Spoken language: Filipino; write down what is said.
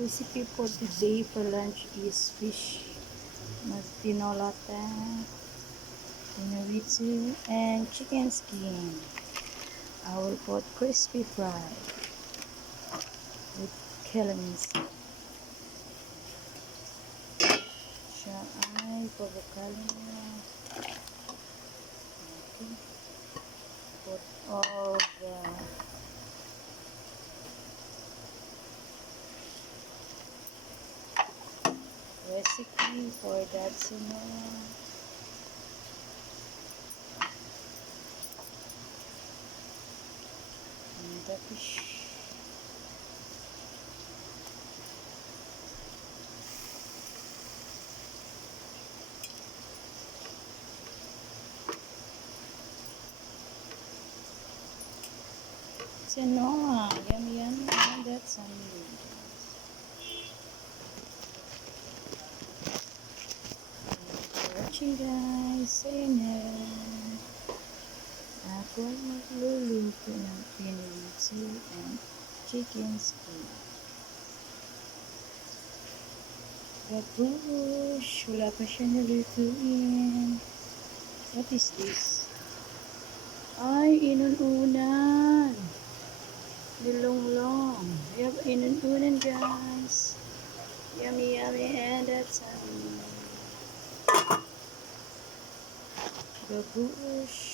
Recipe for today for lunch is fish martinolata, pinoritu, and chicken skin. I will put crispy fry with calamansi. Siya ay pabukali niya. Okay. Put all the recipe for that scenario. And the fish. Sinoa, yummy yummy, and that's amazing. Watching guys, say na. Ako ay magluluto ng pinoritu and chicken skin. Babush, wala pa siya nalutuin. What is this? Ay, inununan. Nilonglong. We have inununan guys. Yummy yummy, and that's babush.